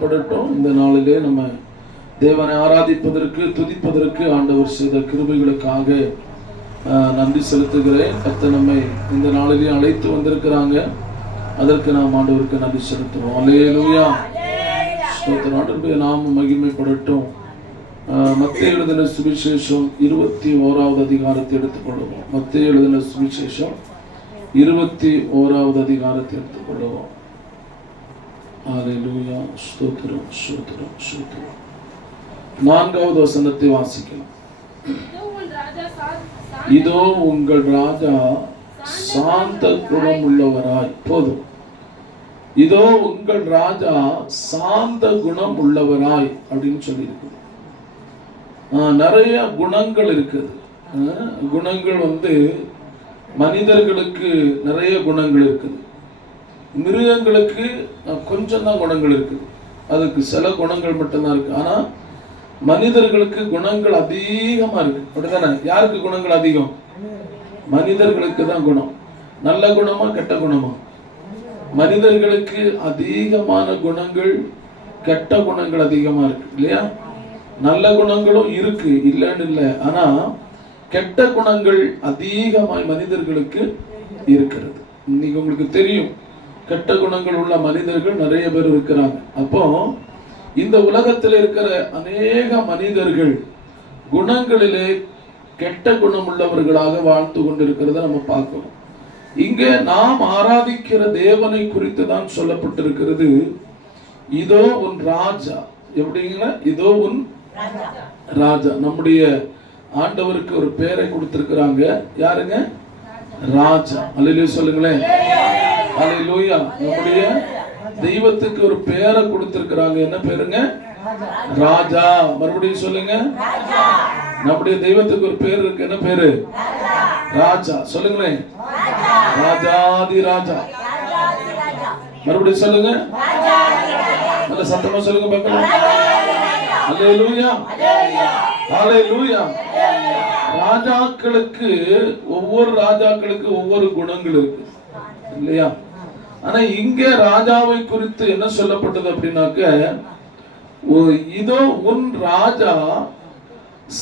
படட்டும். இந்த நாளிலே நம்ம தேவனை ஆராதிப்பதற்கு, துதிப்பதற்கு ஆண்டவர் செய்த கிருபைகளுக்காக நன்றி செலுத்துகிறேன். கர்த்தர் நம்மை இந்த நாளிலே அழைத்து வந்திருக்கிறாங்க. அதற்கு நாம் ஆண்டவருக்கு நன்றி செலுத்துவோம். அல்லேலூயா. ஸ்தோத்திரம். ஆண்டவருடைய நாமம் மகிமைப்படட்டும். மத்தேயு எழுதின சுவிசேஷம் 21வது அதிகாரத்தை எடுத்துக்கொள்வோம். மத்தேயு எழுதின சுவிசேஷம் 21வது அதிகாரத்தை எடுத்துக்கொள்வோம். அல்லேலூயா. ஸ்தோத்திரம், ஸ்தோத்திரம், ஸ்தோத்திரம். 4வது வசனத்தை வாசிக்கலாம். இதோ உங்கள் ராஜா சாந்த குணம் உள்ளவராய். போதும். இதோ உங்கள் ராஜா சாந்த குணம் உள்ளவராய் அப்படின்னு சொல்லி இருக்குது. நிறைய குணங்கள் இருக்குது. குணங்கள் மனிதர்களுக்கு நிறைய குணங்கள் இருக்குது. மிருகங்களுக்கு கொஞ்சம் தான் குணங்கள் இருக்குது. அதுக்கு சில குணங்கள் மட்டும்தான் இருக்கு. ஆனா மனிதர்களுக்கு குணங்கள் அதிகமா இருக்கு. அப்படித்தானே? யாருக்கு குணங்கள் அதிகம்? மனிதர்களுக்கு தான் குணம். நல்ல குணமா கெட்ட குணமா? மனிதர்களுக்கு அதிகமான குணங்கள், கெட்ட குணங்கள் அதிகமா இருக்கு இல்லையா? நல்ல குணங்களும் இருக்கு, இல்லைன்னு இல்லை. ஆனா கெட்ட குணங்கள் அதிகமாய் மனிதர்களுக்கு இருக்கிறது. இன்னைக்கு உங்களுக்கு தெரியும், கெட்ட குணங்கள் உள்ள மனிதர்கள் நிறைய பேர் இருக்கிறாங்க. அப்போ இந்த உலகத்தில் இருக்கிற அநேக மனிதர்கள் குணங்களிலே கெட்ட குணம் உள்ளவர்களாக வாழ்ந்து கொண்டிருக்கிறத நம்ம பார்க்கணும். இங்கே நாம் ஆராதிக்கிற தேவனை குறித்து தான் சொல்லப்பட்டிருக்கிறது. இதோ உன் ராஜா. எப்படிங்கன்னா, இதோ உன் ராஜா. நம்முடைய ஆண்டவருக்கு ஒரு பேரை கொடுத்திருக்கிறாங்க. யாருங்க? ராஜா. அல்லேலூயா சொல்லுங்களேன். அல்லேலூயா. நம்முடைய தெய்வத்துக்கு ஒரு பேரை கொடுத்திருக்கிறாங்க. என்ன பேருங்க? ராஜா. மறுபடியும் சொல்லுங்க. நம்முடைய தெய்வத்துக்கு ஒரு பேர் இருக்கு. என்ன பேரு? ராஜா. சொல்லுங்களேன். ராஜாதி ராஜா. மறுபடியும் சொல்லுங்க. நல்ல சத்தமா சொல்லுங்க பார்க்கலாம். அல்லேலூயா. அல்லேலூயா. ராஜாக்களுக்கு, ஒவ்வொரு ராஜாக்களுக்கு ஒவ்வொரு குணங்கள் இருக்கு இல்லையா? ஆனா இங்க ராஜாவை குறித்து என்ன சொல்லப்பட்டது அப்படின்னாக்க, இதோ உன் ராஜா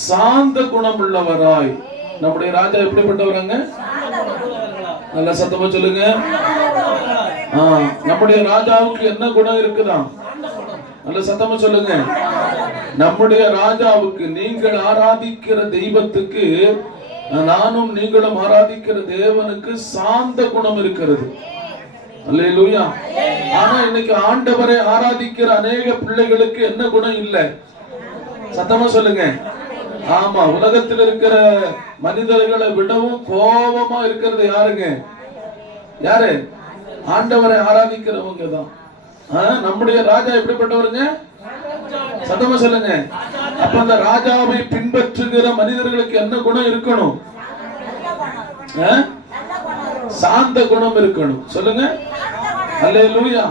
சாந்த குணம் உள்ளவராய். நம்முடைய ராஜா எப்படிப்பட்டவராங்க? நல்ல சத்தமா சொல்லுங்க. நம்முடைய ராஜாவுக்கு என்ன குணம் இருக்குதான்? நல்ல சத்தமா சொல்லுங்க. நம்முடைய ராஜாவுக்கு, நீங்கள் ஆராதிக்கிற தெய்வத்துக்கு, நானும் நீங்களும் ஆராதிக்கிற தேவனுக்கு சாந்த குணம் இருக்கிறது. அல்லேலூயா. ஆனா இன்னைக்கு ஆண்டவரை ஆராதிக்கிற அநேக பிள்ளைகளுக்கு என்ன குணம் இல்லை? சத்தமா சொல்லுங்க. ஆமா, உலகத்தில் இருக்கிற மனிதர்களை விடவும் கோபமா இருக்கிறது யாருங்க? யாரு? ஆண்டவரை ஆராதிக்கிறவங்க தான். நம்முடைய ராஜா எப்படிப்பட்டவருங்க? சத்தமா சொல்லுங்க. அப்ப அந்த ராஜாவை பின்பற்றுகிற மனிதர்களுக்கு என்ன குணம் இருக்கணும்? சாந்த குணம் இருக்கணும். சொல்லுங்க. அல்லேலூயா.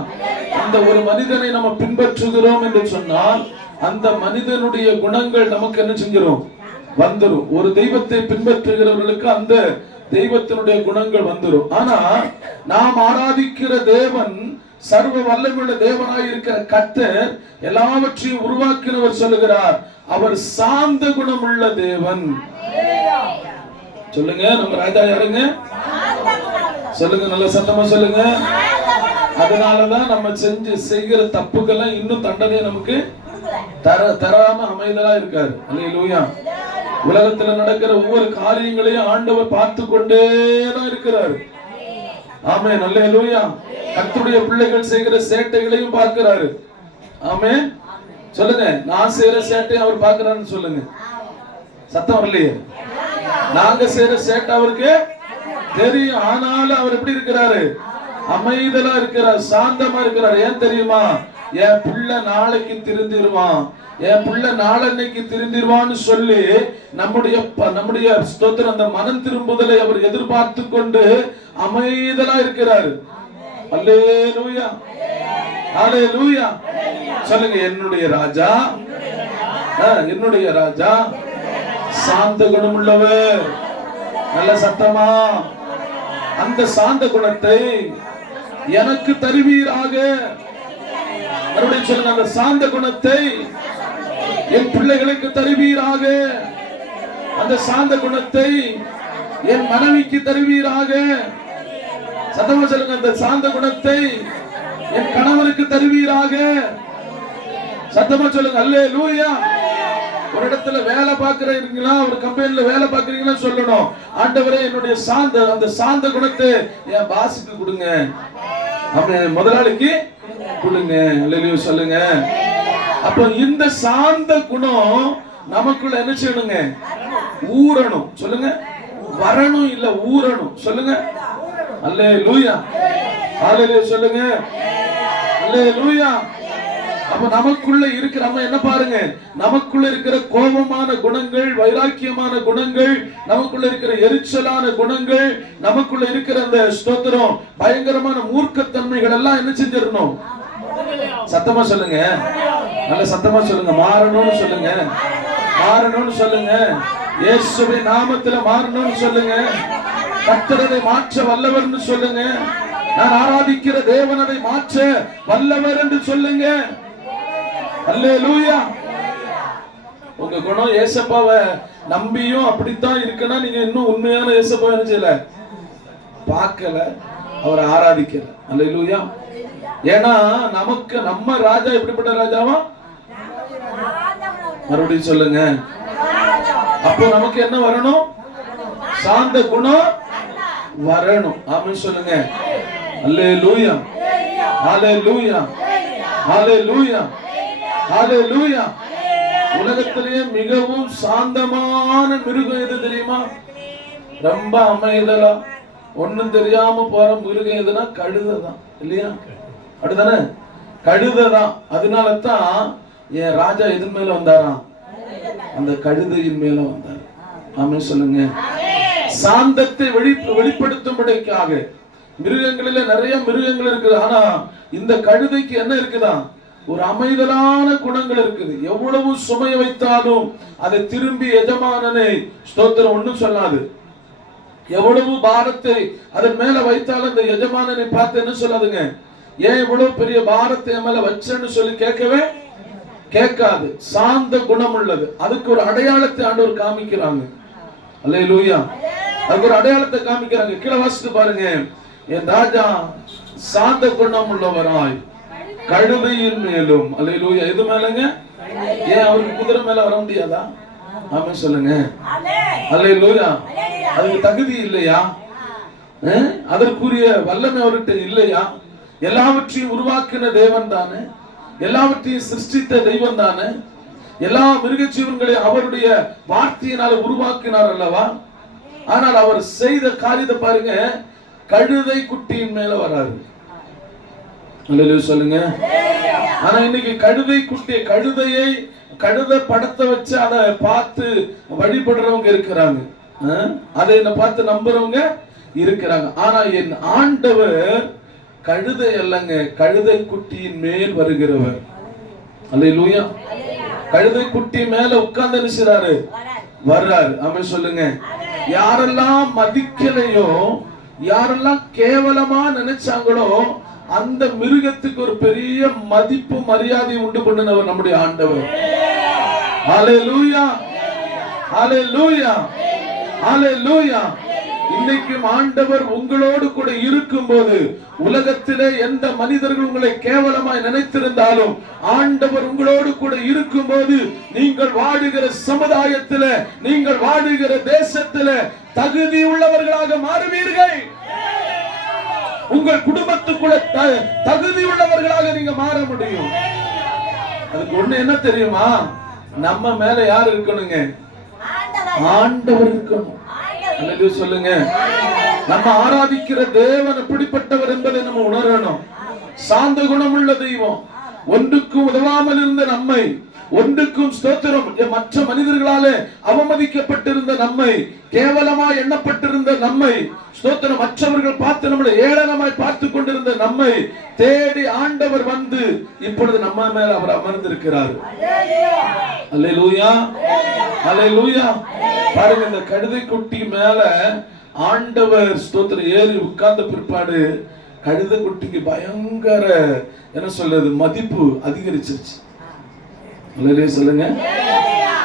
அந்த ஒரு மனிதனை நம்ம பின்பற்றுகிறோம் என்று சொன்னால் அந்த மனிதனுடைய குணங்கள் நமக்கு என்ன செஞ்சிடும்? வந்துரும். ஒரு தெய்வத்தை பின்பற்றுகிறவர்களுக்கு அந்த தெய்வத்தினுடைய குணங்கள் வந்துரும். ஆனா நாம் ஆராதிக்கிற தேவன் சர்வ வல்லமையுள்ள தேவனாய் இருக்கிற கர்த்தர், எல்லாவற்றையும் உருவாக்கினவர் சொல்லுகிறார், அவர் சாந்த குணம் உள்ள தேவன். சொல்லுங்க. நம்ம ராஜா யாருங்க? சொல்லுங்க. நல்ல சத்தமா சொல்லுங்க. அதனாலதான் நம்ம செய்கிற தப்புக்கெல்லாம் இன்னும் தண்டனை நமக்கு தராம அமைதலா இருக்காரு. அல்லேலூயா. உலகத்துல நடக்கிற ஒவ்வொரு காரியங்களையும் ஆண்டவர் பார்த்து கொண்டேதான் இருக்கிறாரு. ஆமென். அல்லேலூயா. கர்த்தருடைய பிள்ளைகள் செய்கிற சேட்டைகளையும் பார்க்கிறாரு. ஆமென். சொல்லுங்க. நான் செய்யற சேட்டை அவர் பார்க்கிறாருன்னு சொல்லுங்க. சத்தம் வரலையே? நாங்க செய்யற சேட்டை அவருக்கு தெரியும். ஆனாலும் அவர் எப்படி இருக்கிறாரு? அமைதலா இருக்கிறார், சாந்தமா இருக்கிறார். ஏன் தெரியுமா? என் பிள்ளை நாளைக்கு திருந்திருவான், என் பிள்ளை நாளன்னைக்கு திருந்திருவான்னு சொல்லி நம்முடைய ஸ்தோத்திரம், அந்த மனம் திரும்புதலை அவர் எதிர்பார்த்து கொண்டு அமைதலா இருக்கிறாரு. அல்லேலூயா. அல்லேலூயா. சொல்லுங்க. என்னுடைய ராஜா, என்னுடைய ராஜா சாந்த குணம் உள்ளவர். நல்ல சத்தமா. அந்த சாந்த குணத்தை எனக்கு தருவீராக. மறுபடியும் சொல்லுங்க, அந்த சாந்த குணத்தை என் பிள்ளைகளுக்கு தருவீராக. அந்த சாந்த குணத்தை என் மனைவிக்கு தருவீராக. சத்தமா சொல்லுங்க, அந்த சாந்த குணத்தை என் கணவனுக்கு தருவீராக. சத்தமா சொல்லுங்க, அல்லேலூயா. ஒரு இடத்துல வேலை பார்க்கறீங்களா, ஒரு கம்பெனில வேலை பார்க்கறீங்களா, சொல்லணும், ஆண்டவரே என்னுடைய அந்த சாந்த குணத்தை என் பாஸுக்கு கொடுங்க, அப்படி முதலாளிக்கு கொடுங்க. அல்லேலூயா சொல்லுங்க. அப்ப இந்த சாந்த குணம் நமக்குள்ள என்ன செய்யணுங்க? ஊறணும். சொல்லுங்க, வரணும் இல்ல ஊறணும். சொல்லுங்க, அல்லேலூயா. அல்லேலூயா சொல்லுங்க, அல்லேலூயா. அப்ப நமக்குள்ள இருக்கிற நம்ம என்ன பாருங்க, நமக்குள்ள இருக்கிற கோபமான குணங்கள், வைராக்கியமான குணங்கள், நமக்குள்ள இருக்கிற எரிச்சலான குணங்கள், நமக்குள்ள இருக்கிற அந்த ஸ்தோத்திரம் பயங்கரமான மூர்க்கத்தன்மைகள் எல்லாம் என்ன செஞ்சிடணும்? சத்தமா சொல்லுங்க, நல்ல சத்தமா சொல்லுங்க, மாறணும்னு சொல்லுங்க, மாறணும்னு சொல்லுங்க. இயேசுவின் நாமத்துல மாறணும்னு சொல்லுங்க. கர்த்தரை மாற்ற வல்லவர்னு சொல்லுங்க. நான் ஆராதிக்கிற தேவனை மாற்ற வல்லவர் என்று சொல்லுங்க. அல்லேலூயா. உங்க குணம் ஏசப்பாவை நம்பியும் அப்படித்தான் இருக்குன்னா நீங்க இன்னும் உண்மையான ஏசப்பாவை என்ன செய்யல, பார்க்கல, அவரை ஆராதிக்கல. அல்லேலூயா. ஏன்னா நமக்கு நம்ம ராஜா எப்படிப்பட்ட ராஜாவா? மறுபடியும் சொல்லுங்க. அப்போ நமக்கு என்ன வரணும்? சாந்த குணம் வரணும். ஆமென் சொல்லுங்க. அல்லேலூயா, அல்லேலூயா, அல்லேலூயா, அல்லேலூயா. உலகத்திலேயே மிகவும் சாந்தமான மிருகம் எது தெரியுமா? ரொம்ப அமைதலா ஒண்ணும் தெரியாம போற மிருகம் எதுனா கழுதைதான், இல்லையா? அப்படிதானே, கழுதைதான். அதனாலதான் என் ராஜா எது மேல வந்தாராம்? அந்த கழுதையின் மேல வந்தார். ஆமென் சொல்லுங்க. சாந்தத்தை வெளிப்படுத்தும்படிக்காக. மிருகங்களில நிறைய மிருகங்கள் இருக்குது, ஆனா இந்த கழுதைக்கு என்ன இருக்குதா? ஒரு அமைதலான குணங்கள் இருக்குது. எவ்வளவு சுமையை வைத்தாலும் அதை திரும்பி எஜமானனை ஸ்தோத்திரம் ஒண்ணும் சொல்லாது. எவ்வளவு பாரத்தை அதன் மேல வைத்தாலும் அந்த எஜமானனை பார்த்து என்ன சொல்லாதுங்க, ஏன் இவ்வளவு பெரிய பாரத்தை என் மேல வச்சேன்னு சொல்லி கேட்கவே கேட்காது. சாந்த குணம் உள்ளது. அதுக்கு ஒரு அடையாளத்தை ஆண்டவர் காமிக்கிறாங்க. அல்லேலூயா. அதுக்கு ஒரு அடையாளத்தை காமிக்கிறாங்க. கீழே வாசித்து பாருங்க. என் ராஜா சாந்த குணம் உள்ளவராய் கழுதையின் மேலும். அல்லேலூயா. எது மேலங்க? ஏன் அவருக்கு குதிரை மேல வர முடியாதா? ஆமென் சொல்லுங்க. அல்லேலூயா. அதுக்கு தகுதி இல்லையா? அதற்குரிய வல்லமை அவர்கிட்ட இல்லையா? எல்லாவற்றையும் உருவாக்கின தேவன் தானே, எல்லாவற்றையும் சிருஷ்டித்த தெய்வம் தானே, எல்லா மிருக ஜீவன்களையும் அவருடைய வார்த்தையினால உருவாக்கினார் அல்லவா? ஆனால் அவர் செய்த காரியத்தை பாருங்க, கழுதை குட்டியின் மேல வராரு. அல்லேலூயா சொல்லுங்க. ஆனா இன்னைக்கு கழுதை குட்டி, கழுதை படத்தை வச்சு அதை பார்த்து வழிபடுறவங்க இருக்கிறாங்க, அதை என்ன பார்த்து நம்புறவங்க இருக்கிறாங்க. ஆனா என் ஆண்டவர் கழுதை அல்லங்க, கழுதை குட்டியின் மேல் வருகிறவர். அல்லேலூயா. கழுதை குட்டி மேல உட்கார்ந்து நினைச்சாரு, வர்றாரு. ஆமென் சொல்லுங்க. யாரெல்லாம் மதிக்கலையோ, யாரெல்லாம் கேவலமா நினைச்சாங்களோ அந்த மிருகத்துக்கு ஒரு பெரிய மதிப்பு மரியாதை உண்டு பண்ணினவர் நம்முடைய ஆண்டவர். அல்லேலூயா, அல்லேலூயா, அல்லேலூயா. இன்னைக்கும் ஆண்டவர் உங்களோடு கூட இருக்கும்போது, உலகத்திலே எந்த மனிதர்கள் உங்களை கேவலமாய் நினைத்திருந்தாலும் ஆண்டவர் உங்களோடு கூட இருக்கும்போது நீங்கள் வாழுகிற சமுதாயத்திலே, நீங்கள் வாழுகிற தேசத்திலே தகுதி உள்ளவர்களாக மாறுவீர்கள். உங்கள் குடும்பத்துக்குள்ள தகுதி உள்ளவர்களாக நீங்க மாற முடியும். அதுக்கு ஒண்ணு என்ன தெரியுமா? நம்ம மேல யார் இருக்கணுங்க? ஆண்டவர் இருக்கணும். அல்லேலூயா சொல்லுங்க. நம்ம ஆராதிக்கிற தேவன் எப்படிப்பட்டவர் என்பதை நம்ம உணரணும். சாந்த குணமுள்ள தெய்வம். ஒன்றுக்கும் உதவாமல் இருந்த நம்மை, ஒன்றுக்கும் ஸ்தோத்திரம் மற்ற மனிதர்களாலே அவமதிக்கப்பட்டிருந்த நம்மை, கேவலமாய் எண்ணப்பட்டிருந்த நம்மை, ஸ்தோத்திரம் மற்றவர்கள் பார்த்து நம்மளை ஏளனமாய் பார்த்து கொண்டிருந்த நம்மை தேடி ஆண்டவர் வந்து இப்பொழுது நம்ம மேல அவர் அமர்ந்திருக்கிறார். அல்லேலூயா, அல்லேலூயா. பாருங்க, இந்த கழுதை குட்டி மேல ஆண்டவர் ஸ்தோத்திரம் ஏறி உட்கார்ந்த பிற்பாடு கழுத குட்டிக்கு பயங்கர என்ன சொல்றது மதிப்பு அதிகரிச்சிருச்சு. சொல்லுங்க,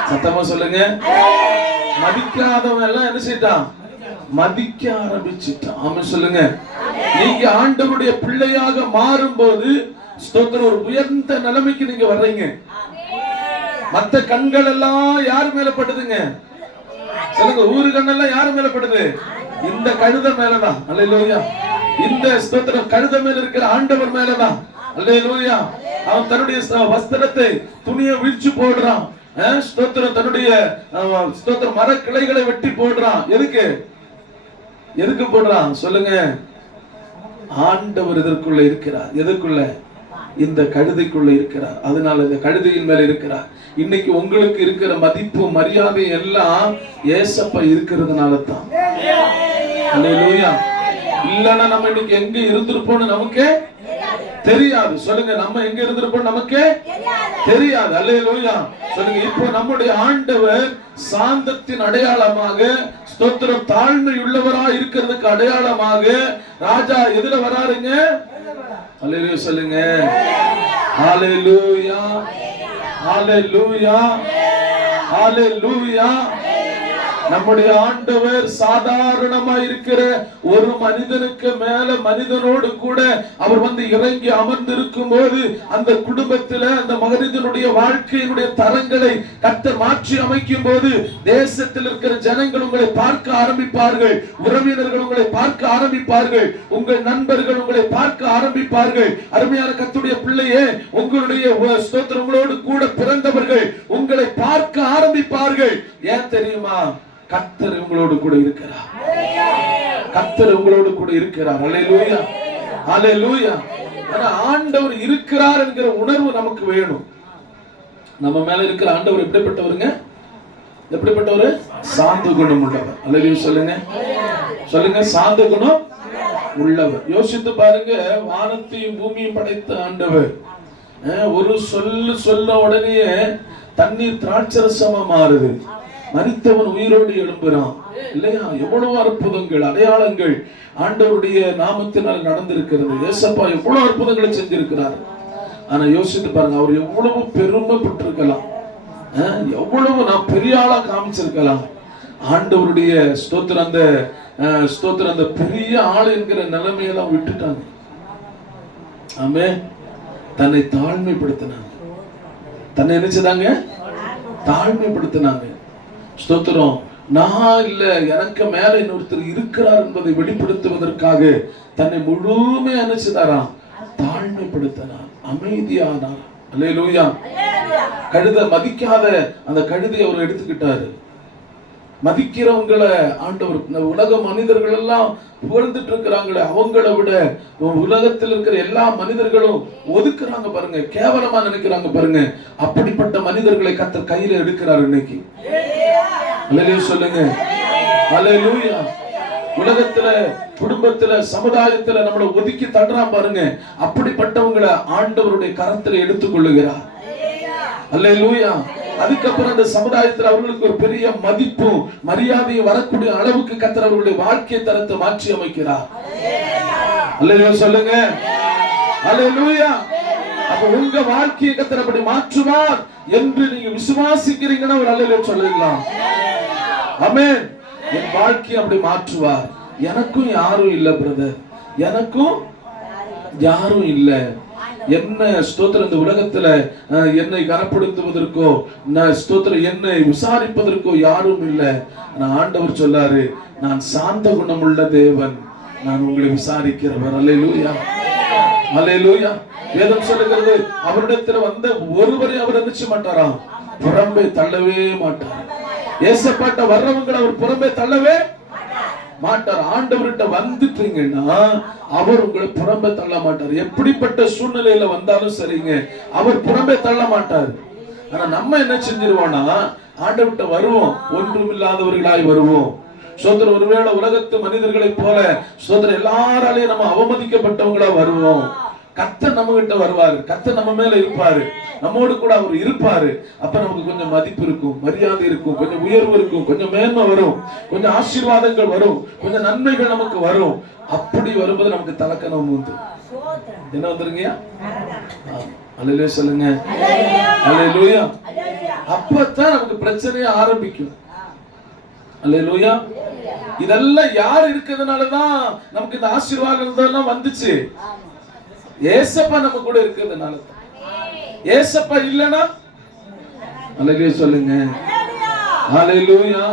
சத்தமா சொல்லுங்க. மதிக்காதவன் எல்லாம் என்ன செய்யட்டான்? மதிக்க ஆரம்பிச்சுட்டான். ஆமா சொல்லுங்க. நீங்க ஆண்டவருடைய பிள்ளையாக மாறும்போது ஸ்தோத்திரம், ஒரு உயர்ந்த நிலைமைக்கு நீங்க வர்றீங்க. மத்த கண்கள் எல்லாம் யார் மேல படுதுங்க? சொல்லுங்க, ஊரு கண்ணெல்லாம் யாரு மேல படுது? இந்த கழுத மேலதான். அல்லேலூயா. இந்த ஸ்தோத்திரம் கழுத மேல இருக்கிற ஆண்டவர் மேலதான். அல்லேலூயா. அவன் தன்னுடைய வஸ்திரத்தை துணியை விரிச்சு போடுறான். ஸ்தோத்திரம் தன்னுடைய ஸ்தோத்திரம் மர கிளைகளை வெட்டி போடுறான். எதுக்கு போடுறான் சொல்லுங்க? ஆண்டவர் இதற்குள்ள இருக்கிறார். எதற்குள்ள? இந்த கழுதைக்குள்ள இருக்கிறார். அதனால இந்த கழுதையின் மேல இருக்கிறார். இன்னைக்கு உங்களுக்கு இருக்கிற மதிப்பு மரியாதை எல்லாம் ஏசப்பா இருக்கிறதுனால தான். அல்லேலூயா. இல்லன்னா நம்ம இன்னைக்கு எங்க இருந்திருப்போம்னு நமக்கு தெரியாது. சொல்லுங்க, நம்ம எங்க இருந்திருப்போம் நமக்கு தெரியாது. அல்லேலூயா. சொல்லுங்க, இப்போ நம்முடைய ஆண்டவர் சாந்தத்தின் அடையாளமாக, ஸ்தோத்திரம் தாழ்மை உள்ளவரா இருக்கிறதுக்கு அடையாளமாக ராஜா எதுல வராருங்க? அல்லேலூயா சொல்லுங்க. ஹalleluya, ஹalleluya, ஹalleluya. நம்முடைய ஆண்டவர் சாதாரணமா இருக்கிற ஒரு மனிதனுக்கு மேல மனிதனோடு கூட அவர் வந்து இறங்கி அமர்ந்திருக்கும் போது அந்த குடும்பத்துல அந்த மனிதனுடைய வாழ்க்கையினுடைய தரங்களை கர்த்தர் மாற்றி அமைக்கும் போது தேசத்தில் இருக்கிற ஜனங்கள் உங்களை பார்க்க ஆரம்பிப்பார்கள். உறவினர்கள் உங்களை பார்க்க ஆரம்பிப்பார்கள். உங்கள் நண்பர்கள் உங்களை பார்க்க ஆரம்பிப்பார்கள். அருமையான கர்த்தருடைய பிள்ளையே, உங்களுடைய ஸ்தோத்திரம் உங்களோடு கூட பிறந்தவர்கள் உங்களை பார்க்க ஆரம்பிப்பார்கள். ஏன் தெரியுமா? கர்த்தர் உங்களோடு கூட இருக்கிறார். கர்த்தர் உங்களோடு கூட இருக்கிறார். அல்லேலூயா, அல்லேலூயா. ஆனா ஆண்டவர் இருக்கிறார் என்கிற உணர்வு நமக்கு வேணும். நம்ம மேல இருக்கிற ஆண்டவர் எப்படிப்பட்டவருங்க? எப்படிப்பட்டவர்? சாந்த குணம் உள்ளவர். அல்லேலூயா சொல்லுங்க, சொல்லுங்க. சாந்த குணம் உள்ளவர். யோசித்து பாருங்க, வானத்தையும் பூமியும் படைத்த ஆண்டவர் ஒரு சொல்ல உடனே தண்ணீர் திராட்சரசமா மாறுது. மரித்தவன் உயிரோடு எழும்புறான். இல்லையா? எவ்வளவு அற்புதங்கள், அடையாளங்கள் ஆண்டவருடைய நாமத்தினால் நடந்திருக்கிறது. ஏசப்பா எவ்வளவு அற்புதங்களை செஞ்சிருக்கிறார். ஆனா யோசித்து பாருங்க, அவர் எவ்வளவு பெருமைப்பட்டிருக்கலாம், எவ்வளவு நான் பெரிய ஆளா காமிச்சிருக்கலாம். ஆண்டவருடைய ஸ்தோத்திரம் அந்த பெரிய ஆள் என்கிற நிலைமையெல்லாம் விட்டுட்டாங்க. ஆமே. தன்னை தாழ்மைப்படுத்தினாங்க. தன்னை நினைச்சதாங்க தாழ்மைப்படுத்தினாங்க. ஸ்தோத்திரம். நான் இல்ல, எனக்கு மேல இன்னொருத்தர் இருக்கிறார் என்பதை வெளிப்படுத்துவதற்காக தன்னை முழுமையா நினைச்சதாராம், தாழ்மைப்படுத்தினார், அமைதியானார். அல்லேலூயா. கழுதை மதிக்காத அந்த கழுதை அவர் எடுத்துக்கிட்டாரு. மதிக்கிறவங்களை ஆண்டவர், உலக மனிதர்கள் எல்லாம் புகழ்ந்துட்டு இருக்கிறாங்களே, அவங்களை விட உலகத்தில் இருக்கிற எல்லா மனிதர்களும் ஒதுக்குறாங்க பாருங்க, கேவலமா நினைக்கிறாங்க பாருங்க. அப்படிப்பட்ட மனிதர்களை கர்த்தர் கையில எடுக்கிறார் இன்னைக்கு. அல்லேலூயா சொல்லுங்க. அல்லேலூயா. உலகத்துல, குடும்பத்துல, சமுதாயத்துல நம்மளை ஒதுக்கி தள்ளுறான் பாருங்க, அப்படிப்பட்டவங்களை ஆண்டவருடைய கரத்துல எடுத்துக்கொள்ளுகிறார். அல்லேலூயா. அதுக்கப்புறம் அந்த சமுதாயத்தில் அவர்களுக்கு ஒரு பெரிய மதிப்பும் மரியாதையும் வரக்கூடிய அளவுக்கு கர்த்தர் அவர்களுடைய வாழ்க்கை தரத்தை மாற்றி அமைக்கிறார். அல்லேலூயா சொல்லுங்க. அல்லேலூயா. அப்ப உங்க வாழ்க்கையை கர்த்தர் அப்படி மாற்றுவார் என்று நீங்க விசுவாசிக்கிறீங்கன்னா ஒரு அல்லேலூயா சொல்லுங்களா? ஆமென். என் வாழ்க்கையை அப்படி மாற்றுவார். எனக்கும் யாரும் இல்ல பிரதர், எனக்கும் யாரும் இல்ல. என்ன ஸ்தோத்திரம், இந்த உலகத்துல என்னை கனப்படுத்துவதற்கோ ஸ்தோத்திரம் என்னை விசாரிப்பதற்கோ யாரும் இல்லை. நான் ஆண்டவர் சொல்லாரு, நான் சாந்த குணமுள்ள தேவன், நான் உங்களை விசாரிக்கிறவர். அல்லேலூயா, அல்லேலூயா. வேதம் சொல்லுகிறது, அவரிடத்துல வந்த ஒருவரை அவர் நினைச்ச மாட்டாராம், புறம்பே தள்ளவே மாட்டார். ஏசப்பாட்ட வர்றவங்களை அவர் புறம்பே தள்ளவே மாட்டார். ஆண்டவர்கிட்ட வந்துட்டீங்கன்னா அவர் உங்களை புறம்பே தள்ள மாட்டார். எப்படிப்பட்ட சூழ்நிலையில வந்தாலும் சரிங்க, அவர் புறம்பே தள்ள மாட்டார். ஆனா நம்ம என்ன செஞ்சிருவோம்னா, ஆண்டவர்கிட்ட வருவோம், ஒன்றுமில்லாதவர்களாய் வருவோம். சோதரர் ஒருவேளை உலகத்து மனிதர்களை போல சோதரர் எல்லாராலையும் நம்ம அவமதிக்கப்பட்டவங்களா வருவோம். கர்த்தர் நம்ம கிட்ட வருவாரு, கர்த்தர் நம்ம மேல இருப்பாரு, நம்மோடு கூட அவர் இருப்பாரு. அப்ப நமக்கு கொஞ்சம் மதிப்பு இருக்கும், மரியாதை இருக்கும், கொஞ்சம் உயர்வு இருக்கும், கொஞ்சம் மேன்மை வரும், கொஞ்சம் ஆசீர்வாதங்கள் வரும், கொஞ்சம் நன்மைகள் நமக்கு வரும். அப்படி வரும்போது நமக்கு தலக்கணம் உண்டு. என்ன வந்துருங்க? அல்லேலூயா சொல்லுங்க. அல்லேலூயா. அப்பதான் நமக்கு பிரச்சனையே ஆரம்பிக்கும். அல்லேலூயா. இதெல்லாம் யார் இருக்கிறதுனாலதான் நமக்கு இந்த ஆசீர்வாதம் வந்துச்சு. ஏசப்பா நம்ம கூட இருக்கிறதுனால. ஏசப்பா இல்லனா அல்லேலூயா சொல்லுங்க. ஹalleluya